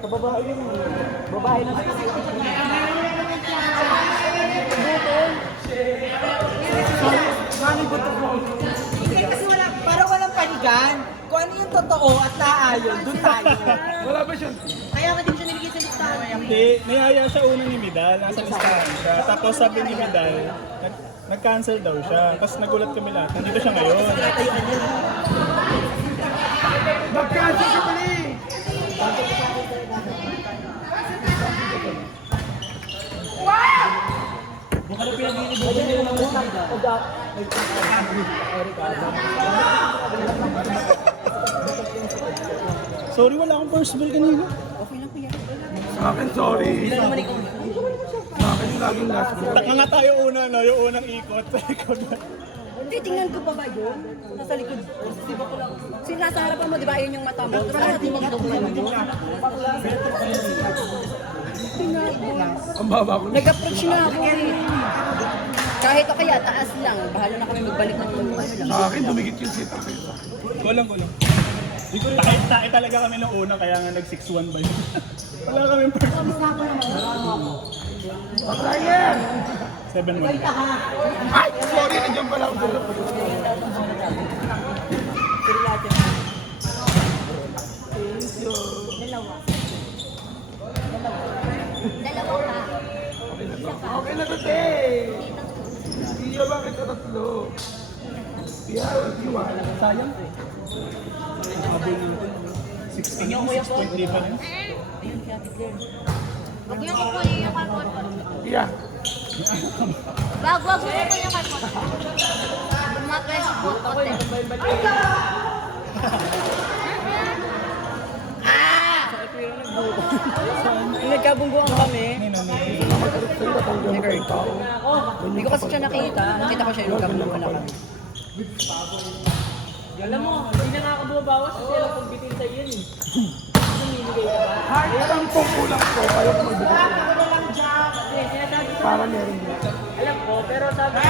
Kababae yun. Babae na. Hindi kasi parang walang panigan. Kung ano yung totoo at naayon, doon tayo. Wala ba siya? Kaya ka din siya nilagay sa listahan. Hindi, niyaya siya una ni Midal, nasa listahan siya. Tapos sabi ni Midal, nag-cancel daw siya. Tapos nagulat kami lahat, nandito siya ngayon. Mag-cancel ka pala eh! Baka na pinag-iibugan nila ng mga Sorry, wala akong first bill kanina. Sa akin, sorry. Sa akin, laging last one. Taka nga tayo una, no? Yung unang ikot. Ikaw na. Titingnan ko pa ba yun? Nasa likod. Nasa harapan mo, di ba? Ayun yung mata mo. Para tingnan ko pa yun. Ang baba ko. Nag-approach na ako eh. Kahit o kaya, taas lang. Bahala na kami magbalik ng ano lang. Sa akin, dumigit yung seat. Kulang. Tayo talaga kami nung una, kaya nga nag-6-1 ba yun? Wala kami first bill. Pag-Ryan! 7-1. Ay! Sorry, nandiyan pala ako. Okay na to, te! Hindi na bakit sa tatlo? Sayang. Abol ng 16 yung 6.3 pa rin. Huwag niyo ko po yung kalpot. Yeah. Wag mo po yung kalpot. Matwes po kote. Nagkabungguan kami. Hindi ko kasi siya nakita. Nakita ko siya yung nagkabungguan na kami. Alam mo, hindi na nga ako bumabawas kasi alam kong bitin sa yun eh. Kahit isang pungko lang po, kayo ko magbigay. Para meron din. Alam ko, pero sabi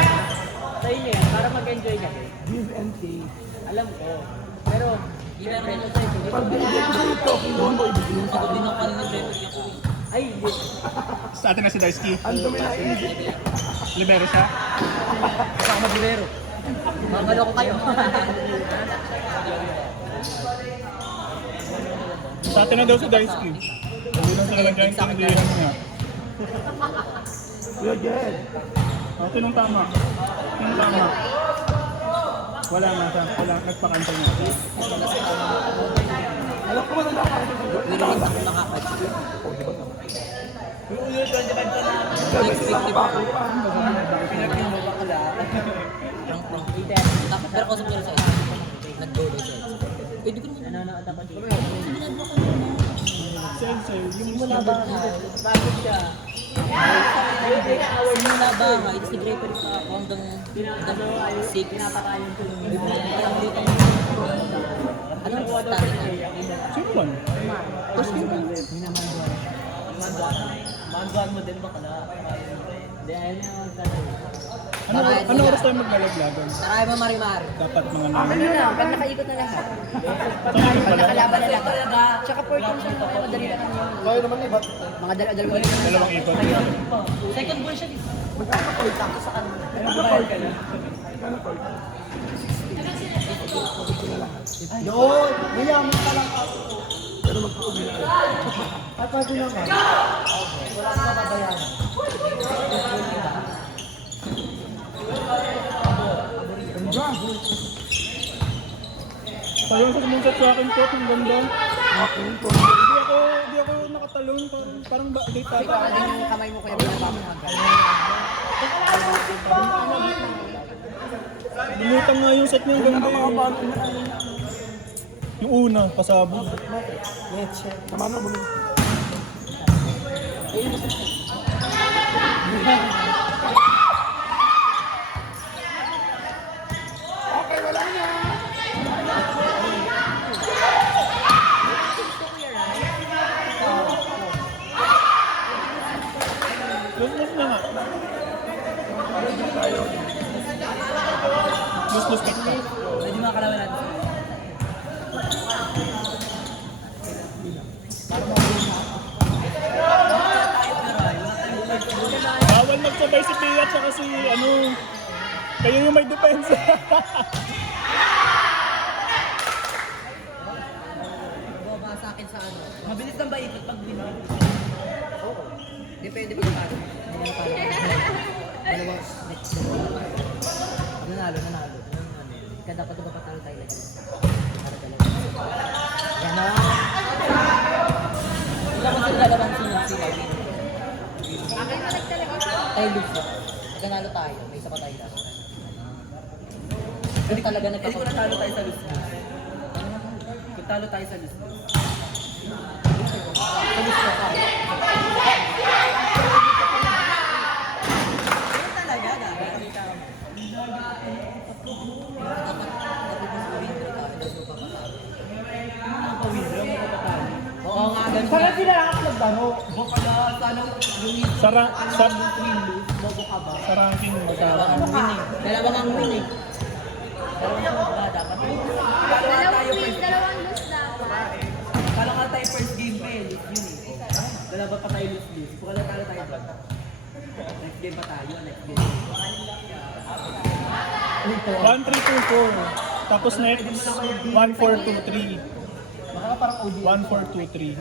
sa inyo yan, para mag-enjoy ka. Give and take. Alam ko. Pero, hindi na rin sa inyo. Pag binigyan ko dito, kinuha mo ibigay sa akin. Ay, hindi. Sa atin na si Darsky. Ang dumi na isip. Libero siya. Baka mag-ibero. Mamalo ko kayo. Sa atin na daw si Darsky. Hindi lang sila lang giant hindi lang nga. Kuya Jed. Atin ang tama. Yung tama. Wala nga siya. Wala. Nagpakantay niya. Alam ko ba na nakakita ko? Yung ulo, 25 ka na. Pinagpin mo ba kala? Pero kausap ko rin sa isa. Nag-dolo siya. Pwede ko naman. Nanonood ako dito. Sensei. Yung Mula ba? Bakit siya? Simula ba nga? It's the drapery pa ako hanggang 6. Pinapakain ko yung Ano ang starting na? Sino man? First game lang. Manduan mo din ba kala? Hindi, ayaw niya magkakaroon. Ano oras tayo maglalaglagan? Taray mo marimar. Dapat mga Ano namin. na, pag nakaikot na lahat. Saan Pag pala? nakalaban na lahat. Tsaka 14 siya, madali lang yun. Kayo naman iba. Mga dalawa lang. Dalawang ikot. Second ball siya dito. Magkakakoy ka sa kanila. Nag-ball ka na. Yun! Mayaman ka lang ako. Pero mag-uwi na. At pwede naman. Wala ka babayaran. Sayang sa kumunkat sa akin po. Ang ganda. Hindi ako nakatalon. Parang late Ikaw ata. ka din yung kamay mo kaya pinapapakagal. Lumutang nga yung set niya. Ang ganda. Yung una, pasabog. Tama na, bumili. Okay, wala na. Lus-lus na nga. Lus-lus ka. Pwede makakalawan natin. kasi ano, kayo yung may depensa. Baba sa akin sa ano. Mabilis lang ba ikot pag binigay? Depende pa paano. Hindi naman paano. Dalawa, next. Nanalo. Kaya dapat ba patalo tayo lagi? Para dalawa. Yan na. Wala kasi lalaban sunod sila. Tayo lose na. Ganalo tayo. May isa pa tayo lang. Hindi talaga Kung nagkakapag. natalo tayo sa lose. Kung talo tayo sa lose. Tulis na tayo. Ano talaga? Dapat Oo nga, ganun. Sana sila nakaklagdano. Baka na, sana yung Sa ranking mo Dalawang win eh. Dalawang ang win eh. Dalawang win, dalawang lose dapat. Parang ka tayo first game pa eh. Yun eh. Dalawa pa tayo lose. Kung kala talo tayo doon. Next game pa tayo. Next game. 1-3-2-4. Tapos next, 1-4-2-3. Baka parang OD. 1-4-2-3.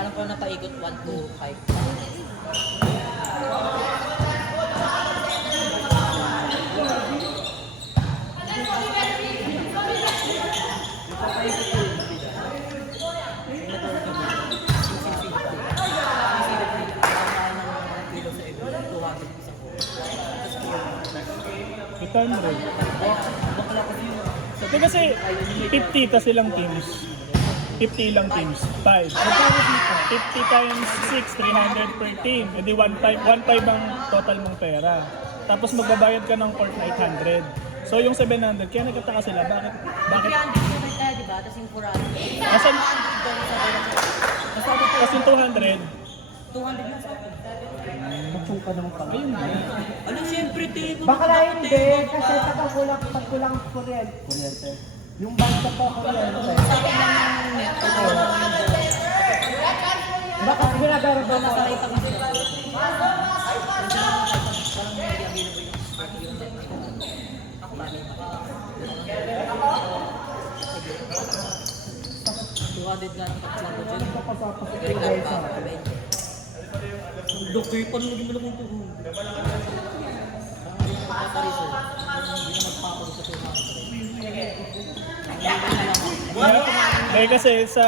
Alam ko napaikot 1-2-5. Hindi kasi 50 tas ilang teams. 50 lang teams. 5. 50 times 6, 300 per team. E di 1.5 ang total mong pera. Tapos magbabayad ka ng court na 800. So yung 700, kaya nagkataka sila. Bakit? 300 naman tayo, di ba? Tapos yung 400. Asan? Tapos yung 200, 200 yun sa akin. Magsuka naman pa. ayun na. Ano siyempre, Tino? Baka na hindi. Kasi pag kulang kuryente. Yung bangsa pa kuryente. Sa akin lang yung net. Baka ginagaro Ito nasa rate ako sila. Parang hindi available yung net. Ako ba? 200 nga ang lang ko dyan. Galing lang pa. Laki, paano naging malaki ito? Hindi na magpapagod sa 200. Eh kasi sa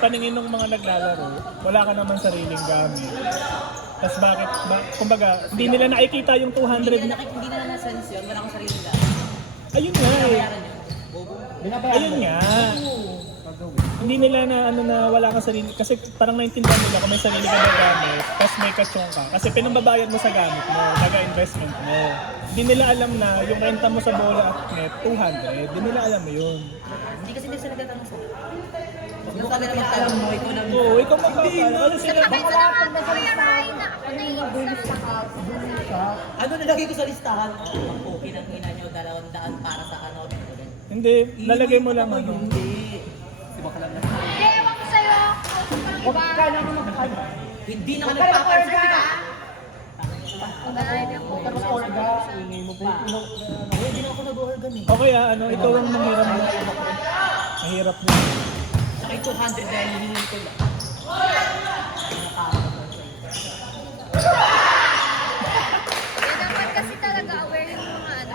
paningin ng mga naglalaro, wala ka naman sariling gamit. Tapos bakit, kumbaga, hindi nila nakikita yung 200. Hindi na na-sense yun. Wala akong sarili lang. Ayun nga eh. Bayaran yun. Bobo. Ayun nga. Hindi nila na ano na wala kang sarili. Kasi parang naintindihan nila kung may sarili ka na gamit, tapos may kasyong ka. Kasi pinambabayad mo sa gamit mo, taga-investment mo. Hindi nila alam na yung renta mo sa bola at net, 200. Hindi nila alam yun. Hindi kasi hindi sila nagtatanong sa Huwag ka na magtanong mo, ikaw lang. Oo, ikaw magkakala. Ano sila? Ano nilagay ko sa listahan? Oh, okay ng ina nyo, 200 para sa ano. Hindi, lalagay mo lang ano. Hindi. Hindi, ewan ko sa'yo. Iba. Hindi naman nagpapansin, di ba? Hindi na ako nag-organ eh. Okay ano, ikaw ang manghiram mo. Mahirap mo. Saka yung 200 dahil hihingi ko lang. Kaya dapat kasi talaga aware yung mga ano.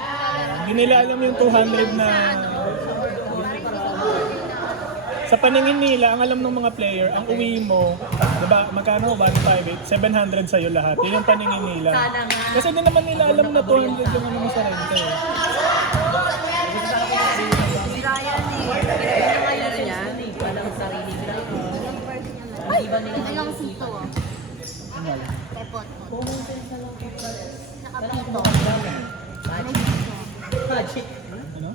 Hindi nila alam yung 200 na... Sa paningin nila, ang alam ng mga player, ang uwi mo, diba, magkano? 158, 700 sa'yo lahat. Yun yung paningin nila. Sana nga. Kasi di naman nila alam na 200 yung ano mo sa renta eh. Si Ryan eh. Pinag-inawalan niya. Walang sarili nila. Ay! Ilang sito ah. Tepot. Nakapito. Magic. Ano?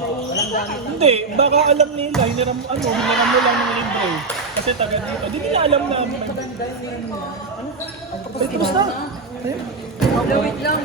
Walang gamit. Hindi, baka alam nila, hiniram mo lang ng libre. Kasi taga dito. Di nila alam na may... Ano? Tapos na. Wait lang.